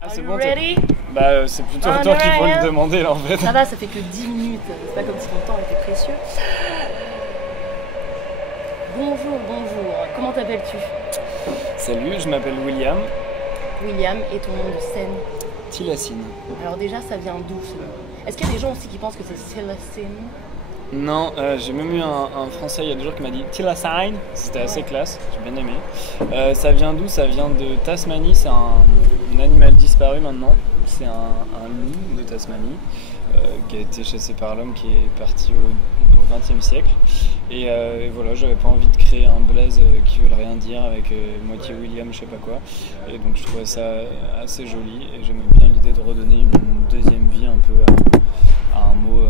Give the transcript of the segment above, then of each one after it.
Ah c'est bon, ready? Bah c'est plutôt toi qu'il faut le demander là en fait. Ça va, ça fait que 10 minutes, c'est pas comme si ton temps était précieux. Bonjour, comment t'appelles-tu? Salut, je m'appelle William. William, et ton nom de scène? Tilacine. Alors déjà, ça vient d'où ce nom? Est-ce qu'il y a des gens aussi qui pensent que c'est Tilacine? Non, j'ai même eu un français il y a 2 jours qui m'a dit Tilacine, c'était assez classe, j'ai bien aimé. Ça vient d'où? Ça vient de Tasmanie, c'est un animal disparu maintenant. C'est un loup de Tasmanie qui a été chassé par l'homme, qui est parti au XXe siècle. Et voilà, j'avais pas envie de créer un blaze qui veut rien dire avec moitié William, je sais pas quoi. Et donc je trouvais ça assez joli et j'aimais bien l'idée de redonner une deuxième vie un peu à un mot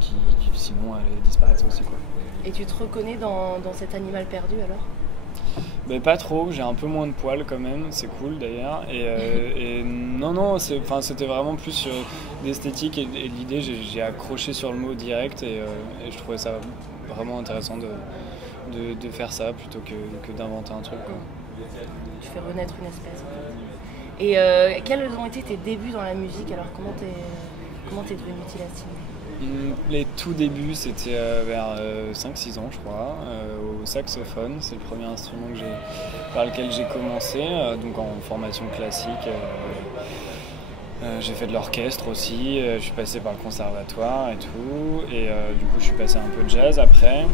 qui sinon allait disparaître aussi, quoi. Et tu te reconnais dans cet animal perdu alors? Ben pas trop, j'ai un peu moins de poils quand même, c'est cool d'ailleurs. Et non, c'était vraiment plus sur l'esthétique et l'idée, j'ai accroché sur le mot direct et je trouvais ça vraiment intéressant de faire ça plutôt que d'inventer un truc, quoi. Tu fais renaître une espèce. Et quels ont été tes débuts dans la musique? Alors comment t'es devenu Tilacine? Les tout débuts, c'était vers 5-6 ans, je crois, au saxophone. C'est le premier instrument par lequel j'ai commencé, donc en formation classique. J'ai fait de l'orchestre aussi, je suis passé par le conservatoire et tout, et du coup je suis passé un peu de jazz après.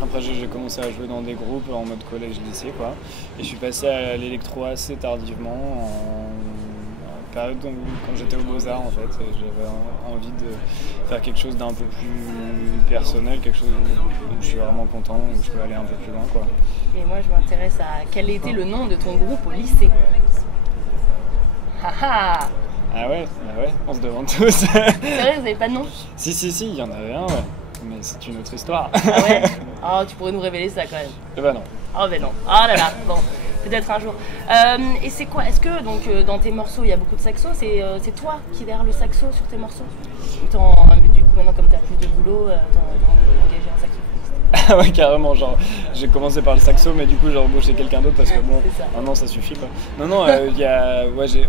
Après j'ai commencé à jouer dans des groupes en mode collège-lycée, quoi. Et je suis passé à l'électro assez tardivement, période quand j'étais aux Beaux-Arts en fait, j'avais envie de faire quelque chose d'un peu plus personnel, quelque chose où je suis vraiment content, où je peux aller un peu plus loin, quoi. Et moi je m'intéresse à quel était le nom de ton groupe au lycée. Ah ouais, on se demande tous. Sérieux, vous avez pas de nom? Si, il y en avait un, ouais. Mais c'est une autre histoire. Ah ouais? Oh, tu pourrais nous révéler ça quand même. Eh ben non. Oh ben non. Oh là là, bon. Peut-être un jour. Et c'est quoi? Est-ce que donc dans tes morceaux il y a beaucoup de saxo? C'est toi qui es derrière le saxo sur tes morceaux? Ou du coup maintenant comme tu as plus de boulot, t'as engagé un saxophoniste? Ah ouais, carrément, genre j'ai commencé par le saxo mais du coup j'ai embauché quelqu'un d'autre parce que bon, un an ça suffit pas. Non,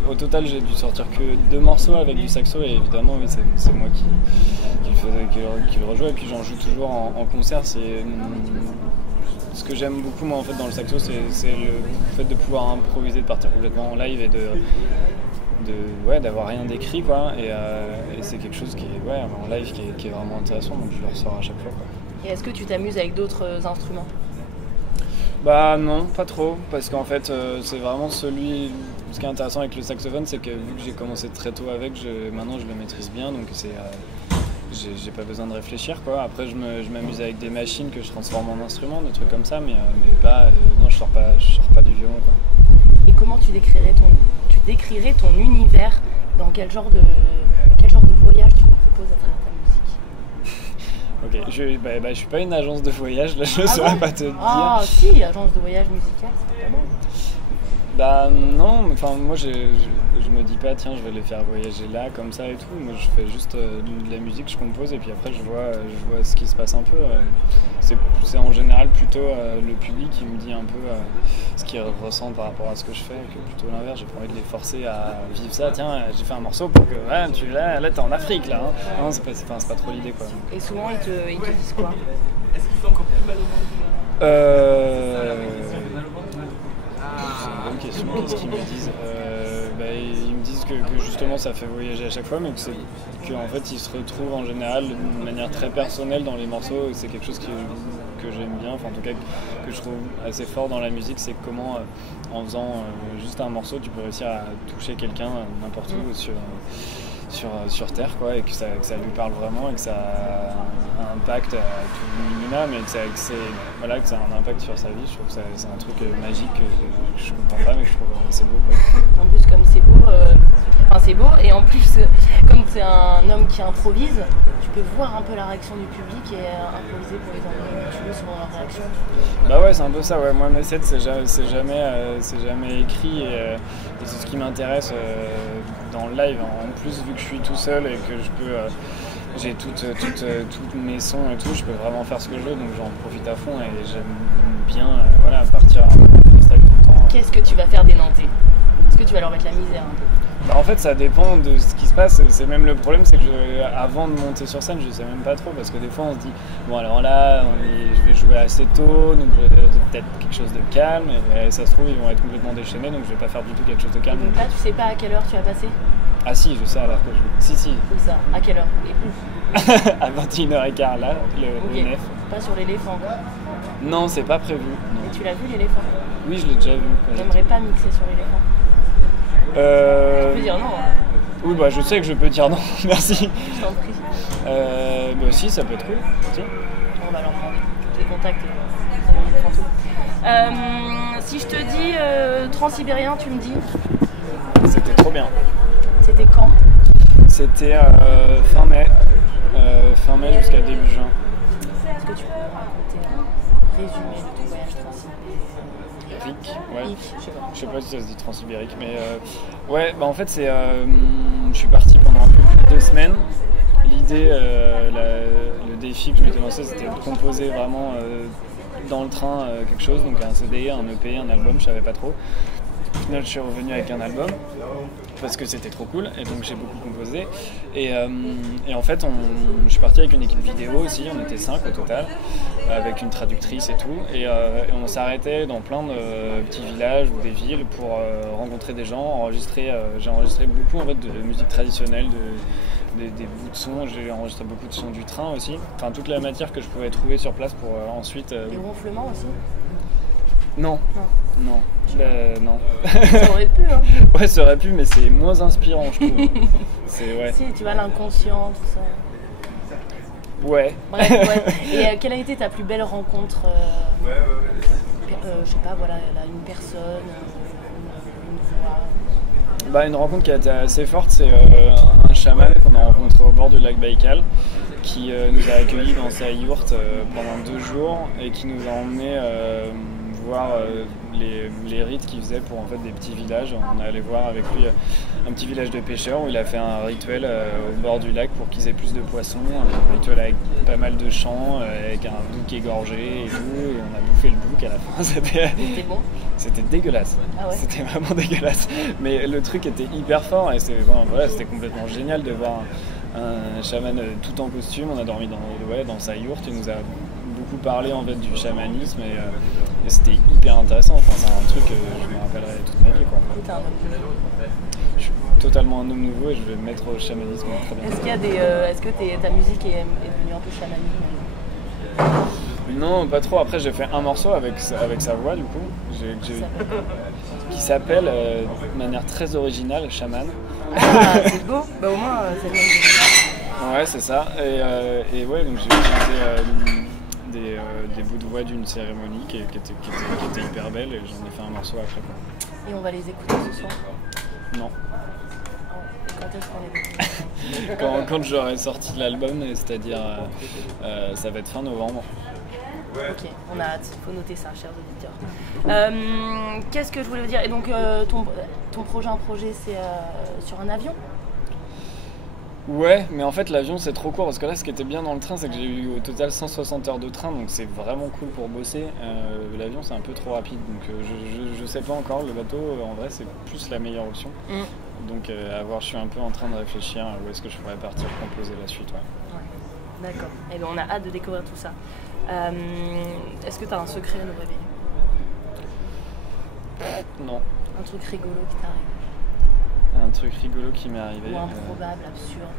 au total j'ai dû sortir que 2 morceaux avec du saxo et évidemment oui, c'est moi qui le rejoue et puis j'en joue toujours en concert. Ce que j'aime beaucoup moi en fait dans le saxo, c'est le fait de pouvoir improviser, de partir complètement en live et d'avoir rien d'écrit, quoi. Et c'est quelque chose qui est en live qui est vraiment intéressant, donc je le ressors à chaque fois, quoi. Et est-ce que tu t'amuses avec d'autres instruments? Bah non, pas trop, parce qu'en fait c'est vraiment ce qui est intéressant avec le saxophone, c'est que vu que j'ai commencé très tôt avec, maintenant je le maîtrise bien, donc j'ai pas besoin de réfléchir, quoi. Après je m'amuse avec des machines que je transforme en instruments, des trucs comme ça, mais pas non, je sors pas du violon, quoi. Et comment tu décrirais ton univers? Dans quel genre de voyage tu nous proposes à travers ta musique? Ok, je suis pas une agence de voyage, là je saurais pas te dire. Ah si, agence de voyage musicale, c'est pas mal. Bah non, enfin moi je me dis pas tiens je vais les faire voyager là comme ça et tout. Moi je fais juste de la musique, je compose et puis après je vois ce qui se passe un peu. C'est en général plutôt le public qui me dit un peu ce qu'il ressent par rapport à ce que je fais, que plutôt l'inverse. J'ai pas envie de les forcer à vivre ça. Tiens, j'ai fait un morceau pour que là t'es en Afrique là. Hein. Non, c'est pas trop l'idée, quoi. Et souvent ils te disent quoi? C'est une bonne question. Qu'est-ce qu'ils me disent? Ils me disent que justement ça fait voyager à chaque fois, mais qu'en fait ils se retrouvent en général d'une manière très personnelle dans les morceaux. C'est quelque chose que j'aime bien, enfin en tout cas que je trouve assez fort dans la musique, c'est comment en faisant juste un morceau tu peux réussir à toucher quelqu'un n'importe où sur Terre, quoi, et que ça lui parle vraiment et que ça a un impact à tout minima, mais que ça a un impact sur sa vie. Je trouve que c'est un truc magique que je comprends pas, mais que je trouve assez beau, quoi. En plus comme c'est beau, c'est beau, et en plus comme c'est un homme qui improvise, tu peux voir un peu la réaction du public et improviser pour les envoyer tu veux sur leur réaction. Bah ouais, c'est un peu ça, ouais. Moi mes sets c'est jamais écrit et c'est ce qui m'intéresse dans le live. En plus vu que je suis tout seul et que je peux j'ai toutes mes sons et tout, je peux vraiment faire ce que je veux, donc j'en profite à fond et j'aime bien partir un peu en freestyle tout le temps. Qu'est-ce que tu vas faire des Nantais? Est-ce que tu tu vas leur mettre la misère un peu. Bah, en fait, ça dépend de ce qui se passe. C'est même le problème, c'est que avant de monter sur scène, je sais même pas trop parce que des fois, on se dit bon, alors là, je vais jouer assez tôt, donc peut-être quelque chose de calme. Et ça se trouve, ils vont être complètement déchaînés, donc je vais pas faire du tout quelque chose de calme. Donc là, tu sais pas à quelle heure tu vas passer? Ah si, je sais alors que je joue. Si. Où ça? À quelle heure? Et où? À 21h15 là, le nef. Pas sur l'éléphant. Non, c'est pas prévu. Non. Et tu l'as vu l'éléphant? Oui, je l'ai déjà vu. J'aimerais pas mixer sur l'éléphant. Tu peux dire non. Oui, bah je sais que je peux dire non, merci. Je t'en prie. Bah si, ça peut être cool. Si. On va leur demander. Je les contacte. Si je te dis Transsibérien, tu me dis? C'était trop bien. C'était quand? C'était fin mai. Fin mai jusqu'à début juin. Est-ce que tu peux me raconter un résumé de ton voyage transsibérique? Ouais. Je sais pas si ça se dit transsibérique, mais ouais, bah en fait c'est, je suis parti pendant un peu plus de 2 semaines. L'idée, le défi que je m'étais lancé, c'était de composer vraiment dans le train quelque chose, donc un CD, un EP, un album, je savais pas trop. Au final, je suis revenu avec un album parce que c'était trop cool et donc j'ai beaucoup composé. Et en fait, je suis parti avec une équipe vidéo aussi, on était 5 au total, avec une traductrice et tout. Et on s'arrêtait dans plein de petits villages ou des villes pour rencontrer des gens, enregistrer. J'ai enregistré beaucoup en fait, de musique traditionnelle, des bouts de sons. J'ai enregistré beaucoup de sons du train aussi. Enfin, toute la matière que je pouvais trouver sur place pour ensuite. Des ronflements aussi? Non. Non. Ça aurait pu, hein. Ouais, ça aurait pu, mais c'est moins inspirant, je trouve. Ouais. Si, tu vois, l'inconscient, tout ça. Ouais. Bref, ouais. Et quelle a été ta plus belle rencontre je sais pas, voilà, une personne, une voix? Bah, une rencontre qui a été assez forte, c'est un chaman qu'on a rencontré au bord du lac Baïkal, qui nous a accueillis dans sa yourte pendant 2 jours et qui nous a emmenés voir les rites qu'il faisait pour en fait des petits villages. On est allé voir avec lui un petit village de pêcheurs où il a fait un rituel au bord du lac pour qu'ils aient plus de poissons, un rituel avec pas mal de chants, avec un bouc égorgé et tout, et on a bouffé le bouc à la fin. C'était bon? C'était dégueulasse. Ah ouais? C'était vraiment dégueulasse, mais le truc était hyper fort et c'était complètement génial de voir un chaman tout en costume. On a dormi dans sa yourte, il nous a beaucoup parlé en fait du chamanisme et c'était hyper intéressant. Enfin, c'est un truc que je me rappellerai toute ma vie, quoi. T'es un homme nouveau. Je suis totalement un homme nouveau et je vais me mettre au chamanisme très bien. Est-ce qu'il y a est-ce que ta musique est devenue un peu chamanique? Non, pas trop. Après, j'ai fait un morceau avec sa voix, du coup, qui s'appelle de manière très originale Chaman. Ah, c'est beau. Bah au moins, c'est bien. Ouais, c'est ça. Et ouais, donc j'ai utilisé des bouts de voix d'une cérémonie qui était hyper belle et j'en ai fait un morceau après, quoi. Et on va les écouter ce soir? Non. Quand est-ce qu'on les écoute? Quand j'aurai sorti l'album, c'est-à-dire ça va être fin novembre. Ok, on a hâte, il faut noter ça, chers auditeurs. Qu'est-ce que je voulais vous dire? Et donc ton projet, c'est sur un avion? Ouais, mais en fait l'avion c'est trop court parce que là ce qui était bien dans le train c'est que j'ai eu au total 160 heures de train, donc c'est vraiment cool pour bosser. L'avion c'est un peu trop rapide, donc je sais pas encore. Le bateau en vrai c'est plus la meilleure option. Donc à voir, je suis un peu en train de réfléchir où est-ce que je pourrais partir composer la suite. Ouais. D'accord, et bien on a hâte de découvrir tout ça. Est-ce que tu as un secret à nous révéler? Non. Un truc rigolo qui t'arrive? Un truc rigolo qui m'est arrivé. Ou improbable, absurde.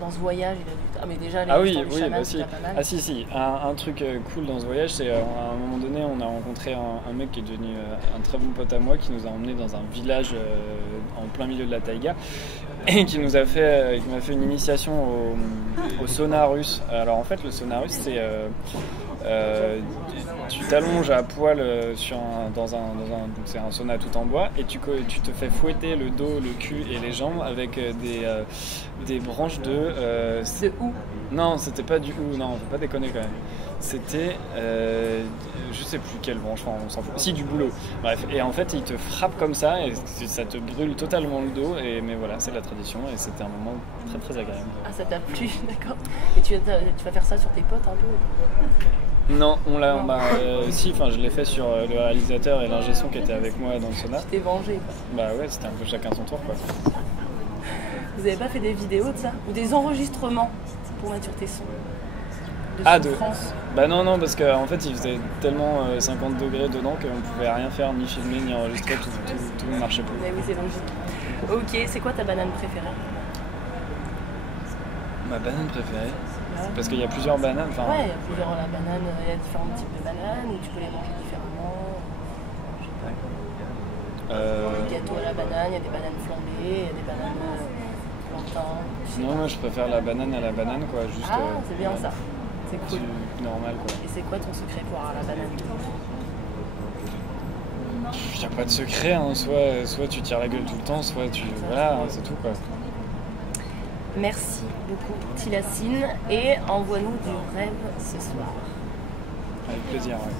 Dans ce voyage, il a dû... Ah mais déjà, les oui, chaman, bah c'est si. pas mal. Ah si. Un truc cool dans ce voyage, c'est à un moment donné, on a rencontré un mec qui est devenu un très bon pote à moi, qui nous a emmenés dans un village en plein milieu de la taïga et qui m'a fait une initiation au sauna russe. Alors en fait, le sauna russe, c'est tu t'allonges à poil c'est un sauna tout en bois et tu te fais fouetter le dos, le cul et les jambes avec des branches de hou. Non, c'était pas du hou, non, faut pas déconner quand même. C'était je sais plus quelle branche, enfin, on s'en fout. Si, du boulot. Bref, et en fait, il te frappe comme ça et ça te brûle totalement le dos. Mais voilà, c'est la tradition et c'était un moment très très agréable. Ah, ça t'a plu, d'accord. Et tu vas faire ça sur tes potes un peu? Non, Non. si, enfin je l'ai fait sur le réalisateur et l'ingé son qui était avec moi dans le sauna. Tu t'es vengé, quoi. Bah ouais, c'était un peu chacun son tour quoi. Vous avez pas fait des vidéos de ça? Ou des enregistrements pour mettre sur tes sons? De France. Bah non, parce qu'en fait il faisait tellement 50 degrés dedans qu'on pouvait rien faire, ni filmer, ni enregistrer, tout ne marchait plus. Mais oui, c'est logique. Ok, c'est quoi ta banane préférée? Ma banane préférée? Ouais. Parce qu'il y a plusieurs bananes, enfin... Ouais, il y a plusieurs bananes, il y a différents types de bananes, ou tu peux les manger différemment. Je sais pas. Des gâteaux à la banane, il y a des bananes flambées, il y a des bananes plantains. Non, moi je préfère la banane à la banane quoi, juste... c'est bien ça. C'est cool. Normal quoi. Et c'est quoi ton secret pour avoir la banane? Il n'y a pas de secret, hein. Soit tu tires la gueule tout le temps, soit tu... Voilà, hein, c'est tout quoi. Merci beaucoup Tilacine et envoie-nous du rêve ce soir. Avec plaisir, ouais.